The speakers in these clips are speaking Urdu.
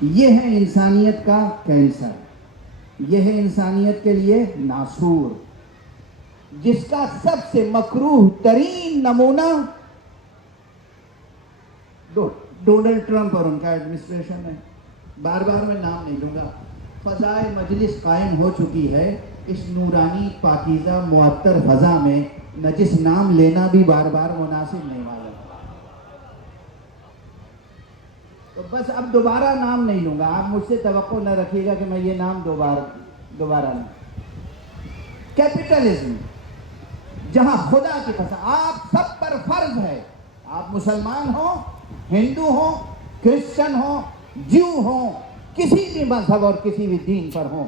یہ ہے انسانیت کا کینسر، یہ ہے انسانیت کے لیے ناسور، جس کا سب سے مکروہ ترین نمونہ ڈونلڈ ٹرمپ اور ان کا ایڈمنسٹریشن ہے۔ بار بار میں نام نہیں لوں گا، فضائے مجلس قائم ہو چکی ہے اس نورانی پاکیزہ معطر فضا میں، نہ جس نام لینا بھی بار بار مناسب نہیں معلوم۔ تو بس اب دوبارہ نام نہیں لوں گا، آپ مجھ سے توقع نہ رکھیے گا کہ میں یہ نام دوبارہ نہیں۔ کیپٹلزم، جہاں خدا کی قسم آپ سب پر فرض ہے، آپ مسلمان ہوں، ہندو ہوں، کرسچن ہوں، جیو ہوں، کسی بھی مذہب اور کسی بھی دین پر ہوں،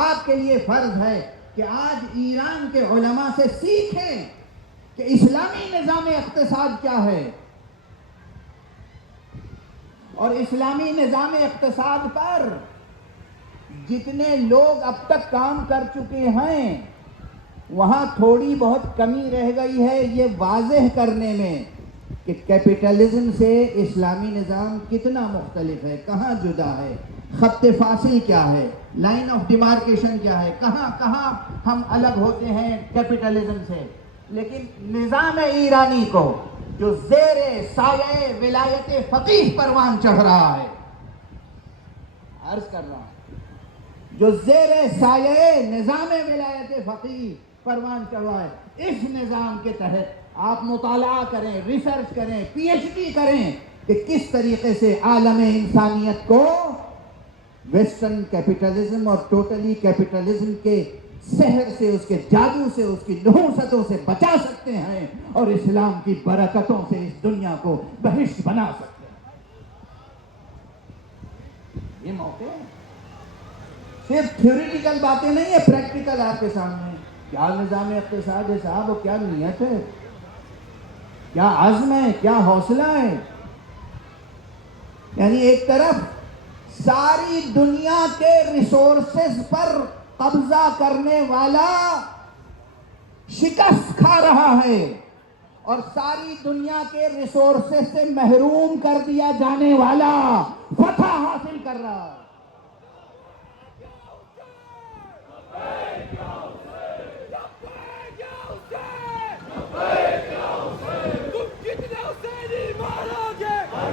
آپ کے لیے فرض ہے کہ آج ایران کے علماء سے سیکھیں کہ اسلامی نظام اقتصاد کیا ہے، اور اسلامی نظام اقتصاد پر جتنے لوگ اب تک کام کر چکے ہیں وہاں تھوڑی بہت کمی رہ گئی ہے یہ واضح کرنے میں کہ کیپٹلزم سے اسلامی نظام کتنا مختلف ہے، کہاں جدا ہے، خط فاصل کیا ہے، لائن آف ڈیمارکیشن کیا ہے، کہاں ہم الگ ہوتے ہیں کیپٹلزم سے۔ لیکن نظام ایرانی کو جو زیر سایہ ولایت فقیہ پروان چڑھ رہا ہے، عرض کر رہا ہوں، جو زیر سایہ نظام ولایت فقیہ پروان چڑھ رہا ہے، اس نظام کے تحت آپ مطالعہ کریں، ریسرچ کریں، پی ایچ ڈی کریں کہ کس طریقے سے عالم انسانیت کو ویسٹرن کیپٹلزم اور ٹوٹلی کیپٹلزم کے سحر سے، اس کے جادو سے، اس کی نحوستوں سے بچا سکتے ہیں اور اسلام کی برکتوں سے اس دنیا کو بہشت بنا سکتے ہیں۔ یہ موقع ہے، صرف تھیوریٹیکل باتیں نہیں ہے، پریکٹیکل آپ کے سامنے کیا نظام اقتصاد ہے صاحب، اور کیا نیت ہے، کیا عزم ہے، کیا حوصلہ ہے۔ یعنی ایک طرف ساری دنیا کے ریسورسز پر قبضہ کرنے والا شکست کھا رہا ہے، اور ساری دنیا کے ریسورسز سے محروم کر دیا جانے والا فتح حاصل کر رہا ہے۔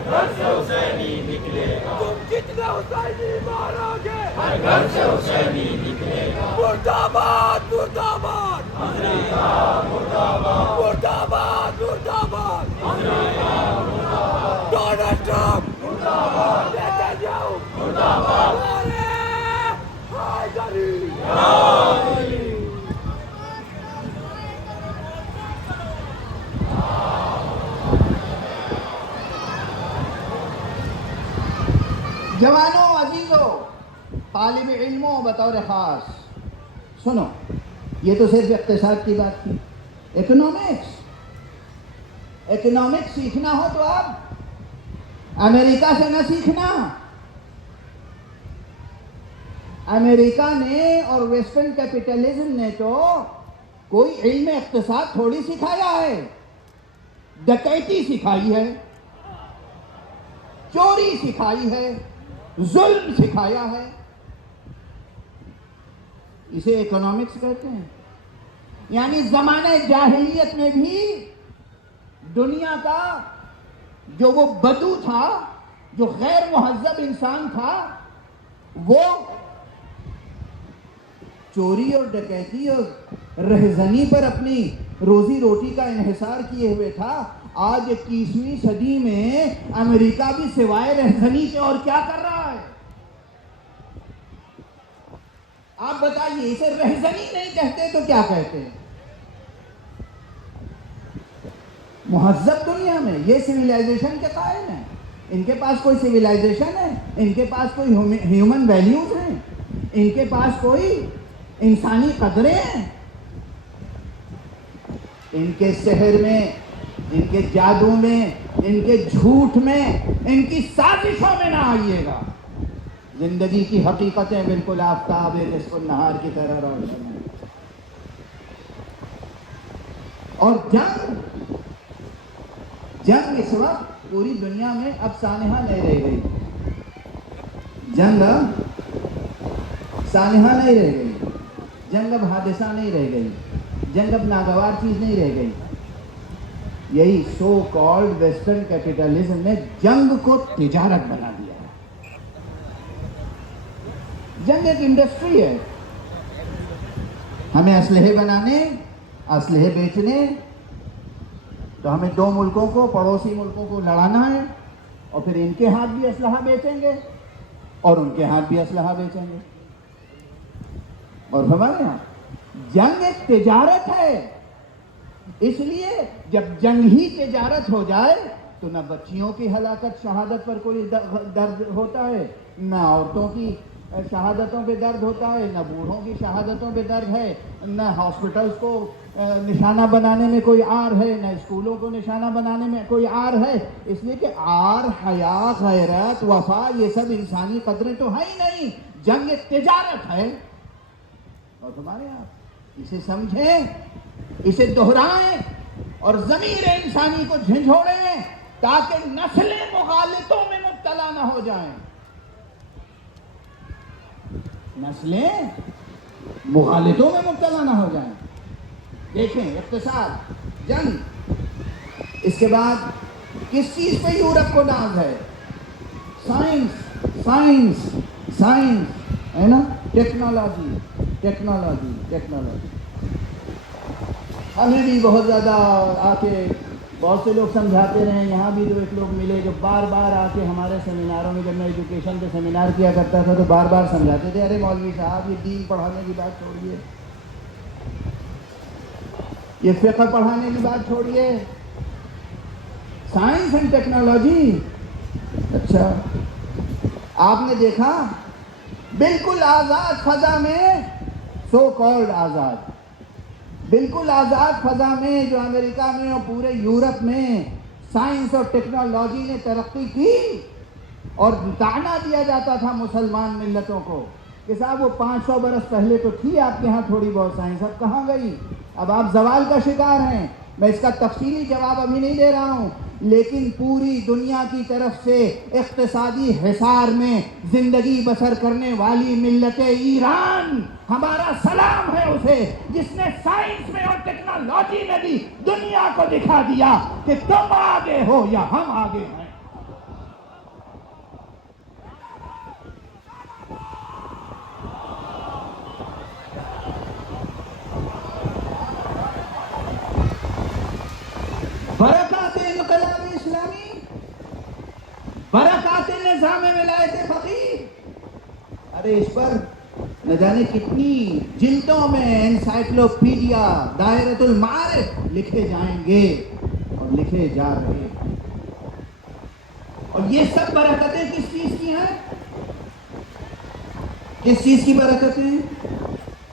گھر سے حسینی نکلے گا، تم جتنے حسینی مارو گے، ہر گھر سے حسینی نکلے گا۔ مرد آباد، مرد آباد، امریکہ مرد آباد، مرد آباد، مرد آباد، امریکہ مرد آباد، ڈونلڈ ٹرمپ مرد آباد، نیتنیاہو مرد آباد، جوانوں، عزیزوں، طالب علموں بطور خاص سنو، یہ تو صرف اقتصاد کی بات تھی۔ اکنامکس سیکھنا ہو تو آپ امریکہ سے نہ سیکھنا۔ امریکہ نے اور ویسٹرن کیپٹلزم نے تو کوئی علم اقتصاد تھوڑی سکھایا ہے، ڈکیتی سکھائی ہے، چوری سکھائی ہے، ظلم سکھایا ہے، اسے اکنامکس کہتے ہیں۔ یعنی زمانہ جاہلیت میں بھی دنیا کا جو وہ بدو تھا، جو غیر مہذب انسان تھا، وہ چوری اور ڈکیتی اور رہزنی پر اپنی روزی روٹی کا انحصار کیے ہوئے تھا۔ آج 21ویں صدی میں امریکہ بھی سوائے رہزنی کے اور کیا کر رہا ہے؟ آپ بتائیے، اسے رہزنی نہیں کہتے تو کیا کہتے ہیں؟ مہذب دنیا میں یہ سویلائزیشن کے قائل ہیں، ان کے پاس کوئی سویلائزیشن ہے، ان کے پاس کوئی ہیومن ویلیوز ہیں، ان کے پاس کوئی انسانی قدریں ہیں۔ ان کے سحر میں، ان کے جادو میں، ان کے جھوٹ میں، ان کی سازشوں میں نہ آئیے گا۔ زندگی کی حقیقتیں بالکل آفتاب نصف النہار کی طرح روشن ہیں۔ اور جنگ اس وقت پوری دنیا میں اب سانحہ نہیں رہ گئی۔ جنگ سانحہ نہیں رہ گئی، جنگ اب حادثہ نہیں رہ گئی، جنگ اب ناگوار چیز نہیں رہ گئی. یہی سو کالڈ ویسٹرن کیپٹلزم نے جنگ کو تجارت بنا دیا ہے. جنگ ایک انڈسٹری ہے. ہمیں اسلحے بنانے، اسلحے بیچنے، تو ہمیں دو ملکوں کو، پڑوسی ملکوں کو لڑانا ہے، اور پھر ان کے ہاتھ بھی اسلحہ بیچیں گے اور ان کے ہاتھ بھی اسلحہ بیچیں گے. اور ہمارے یہاں جنگ ایک تجارت ہے. اس لیے جب جنگ ہی تجارت ہو جائے تو نہ بچیوں کی ہلاکت شہادت پر کوئی درد ہوتا ہے، نہ عورتوں کی شہادتوں پہ درد ہوتا ہے، نہ بوڑھوں کی شہادتوں پہ درد ہے، نہ ہاسپٹلز کو نشانہ بنانے میں کوئی عار ہے، نہ اسکولوں کو نشانہ بنانے میں کوئی عار ہے. اس لیے کہ عار، حیا، غیرت، وفا، یہ سب انسانی قدریں تو ہیں ہی نہیں. جنگ ایک تجارت ہے. اور تمہارے یہاں اسے سمجھیں، اسے دہرائیں اور ضمیر انسانی کو جھنجھوڑیں تاکہ نسلیں مغالطوں میں مبتلا نہ ہو جائیں. نسلیں مغالطوں میں مبتلا نہ ہو جائیں. دیکھیں اقتصاد، جنگ، اس کے بعد کس چیز پہ یورپ کو ناز ہے؟ سائنس، سائنس، سائنس ہے نا، ٹیکنالوجی، ٹیکنالوجی، ٹیکنالوجی. ہمیں بھی بہت زیادہ آ کے بہت سے لوگ سمجھاتے رہے. یہاں بھی جو ایک لوگ ملے جو بار بار آ کے ہمارے سیمیناروں میں، جب میں ایجوکیشن کے سیمینار کیا کرتا تھا تو بار بار سمجھاتے تھے، ارے مولوی صاحب یہ دین پڑھانے کی بات چھوڑیے، یہ فقہ پڑھانے کی بات چھوڑیے، سائنس اینڈ ٹیکنالوجی. اچھا آپ نے دیکھا بالکل آزاد فضا میں، سو کالڈ آزاد، بالکل آزاد فضا میں جو امریکہ میں اور پورے یورپ میں سائنس اور ٹیکنالوجی نے ترقی کی، اور طعنہ دیا جاتا تھا مسلمان ملتوں کو کہ صاحب وہ 500 برس پہلے تو تھی آپ کے ہاں تھوڑی بہت سائنس، اب کہاں گئی؟ اب آپ زوال کا شکار ہیں. میں اس کا تفصیلی جواب ابھی نہیں دے رہا ہوں، لیکن پوری دنیا کی طرف سے اقتصادی حصار میں زندگی بسر کرنے والی ملت ایران، ہمارا سلام ہے اسے، جس نے سائنس میں اور ٹیکنالوجی میں بھی دنیا کو دکھا دیا کہ تم آگے ہو یا ہم آگے ہیں. برکات انقلاب اسلامی، برکات نظام ولایت فقیہ. ارے اس پر نہ جانے کتنی جلدوں میں انسائکلوپیڈیا دائرۃ المعارف لکھے جائیں گے اور لکھے جا رہے ہیں. اور یہ سب برکتیں کس چیز کی ہیں؟ کس چیز کی برکتیں؟